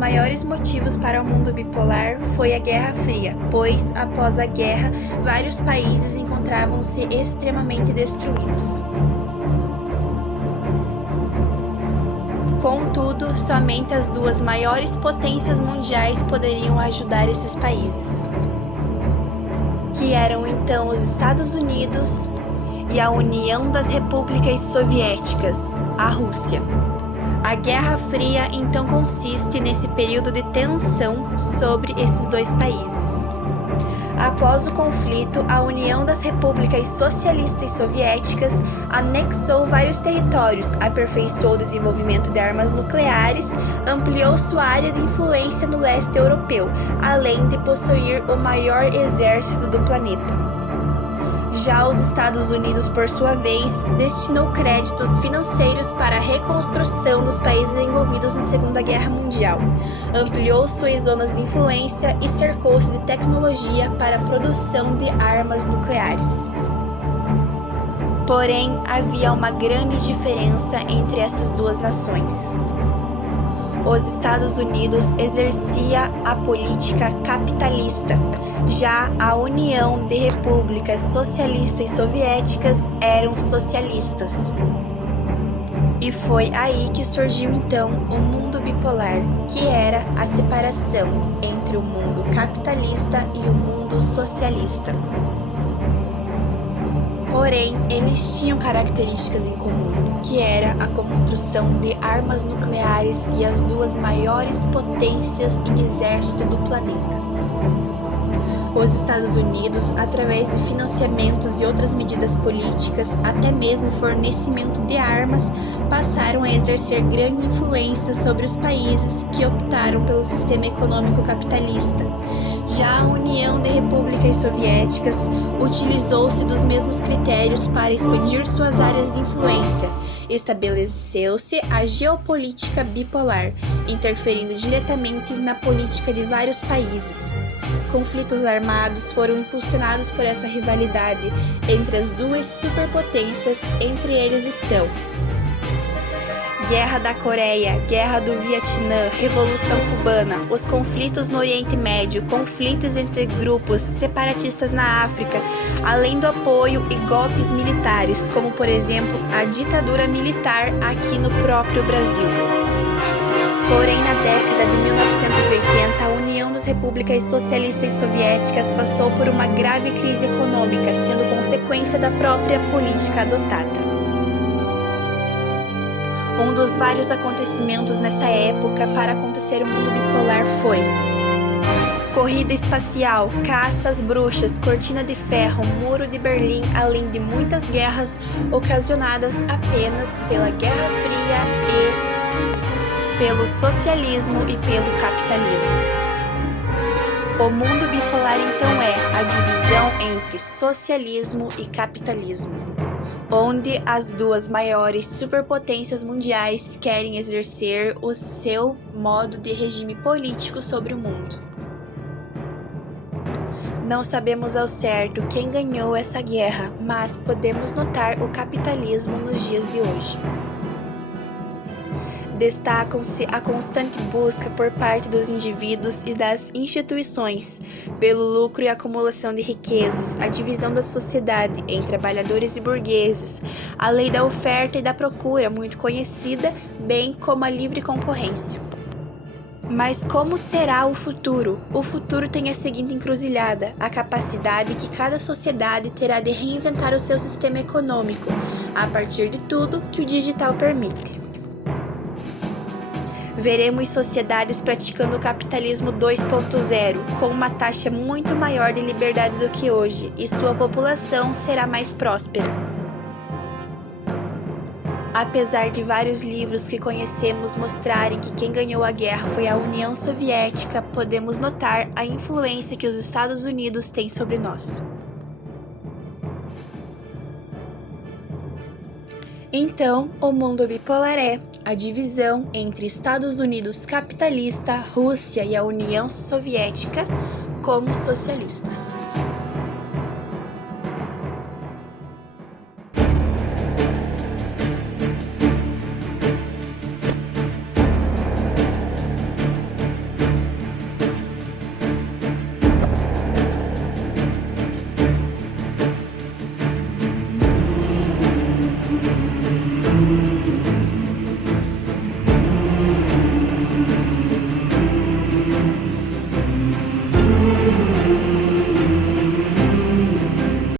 maiores motivos para o mundo bipolar foi a Guerra Fria, pois, após a guerra, vários países encontravam-se extremamente destruídos. Contudo, somente as duas maiores potências mundiais poderiam ajudar esses países, que eram então os Estados Unidos e a União das Repúblicas Soviéticas, a Rússia. A Guerra Fria então consiste nesse período de tensão sobre esses dois países. Após o conflito, a União das Repúblicas Socialistas Soviéticas anexou vários territórios, aperfeiçoou o desenvolvimento de armas nucleares, ampliou sua área de influência no leste europeu, além de possuir o maior exército do planeta. Já os Estados Unidos, por sua vez, destinou créditos financeiros para a reconstrução dos países envolvidos na Segunda Guerra Mundial, ampliou suas zonas de influência e cercou-se de tecnologia para a produção de armas nucleares. Porém, havia uma grande diferença entre essas duas nações. Os Estados Unidos exercia a política capitalista, já a União de Repúblicas Socialistas Soviéticas eram socialistas. E foi aí que surgiu então o mundo bipolar, que era a separação entre o mundo capitalista e o mundo socialista. Porém, eles tinham características em comum, que era a construção de armas nucleares e as duas maiores potências em exército do planeta. Os Estados Unidos, através de financiamentos e outras medidas políticas, até mesmo fornecimento de armas, passaram a exercer grande influência sobre os países que optaram pelo sistema econômico capitalista. Já a União de Repúblicas Soviéticas utilizou-se dos mesmos critérios para expandir suas áreas de influência. Estabeleceu-se a geopolítica bipolar, interferindo diretamente na política de vários países. Conflitos armados foram impulsionados por essa rivalidade entre as duas superpotências, entre eles estão Guerra da Coreia, Guerra do Vietnã, Revolução Cubana, os conflitos no Oriente Médio, conflitos entre grupos separatistas na África, além do apoio e golpes militares, como por exemplo a ditadura militar aqui no próprio Brasil. Porém, na década de 1980, a União das Repúblicas Socialistas Soviéticas passou por uma grave crise econômica, sendo consequência da própria política adotada. Um dos vários acontecimentos nessa época para acontecer o mundo bipolar foi corrida espacial, caça às bruxas, cortina de ferro, muro de Berlim, além de muitas guerras ocasionadas apenas pela Guerra Fria e pelo socialismo e pelo capitalismo. O mundo bipolar então é a divisão entre socialismo e capitalismo, onde as duas maiores superpotências mundiais querem exercer o seu modo de regime político sobre o mundo. Não sabemos ao certo quem ganhou essa guerra, mas podemos notar o capitalismo nos dias de hoje. Destacam-se a constante busca por parte dos indivíduos e das instituições pelo lucro e acumulação de riquezas, a divisão da sociedade em trabalhadores e burgueses, a lei da oferta e da procura, muito conhecida, bem como a livre concorrência. Mas como será o futuro? O futuro tem a seguinte encruzilhada: a capacidade que cada sociedade terá de reinventar o seu sistema econômico, a partir de tudo que o digital permite. Veremos sociedades praticando o capitalismo 2.0, com uma taxa muito maior de liberdade do que hoje, e sua população será mais próspera. Apesar de vários livros que conhecemos mostrarem que quem ganhou a guerra foi a União Soviética, podemos notar a influência que os Estados Unidos têm sobre nós. Então, o mundo bipolar é a divisão entre Estados Unidos capitalista, Rússia e a União Soviética como socialistas.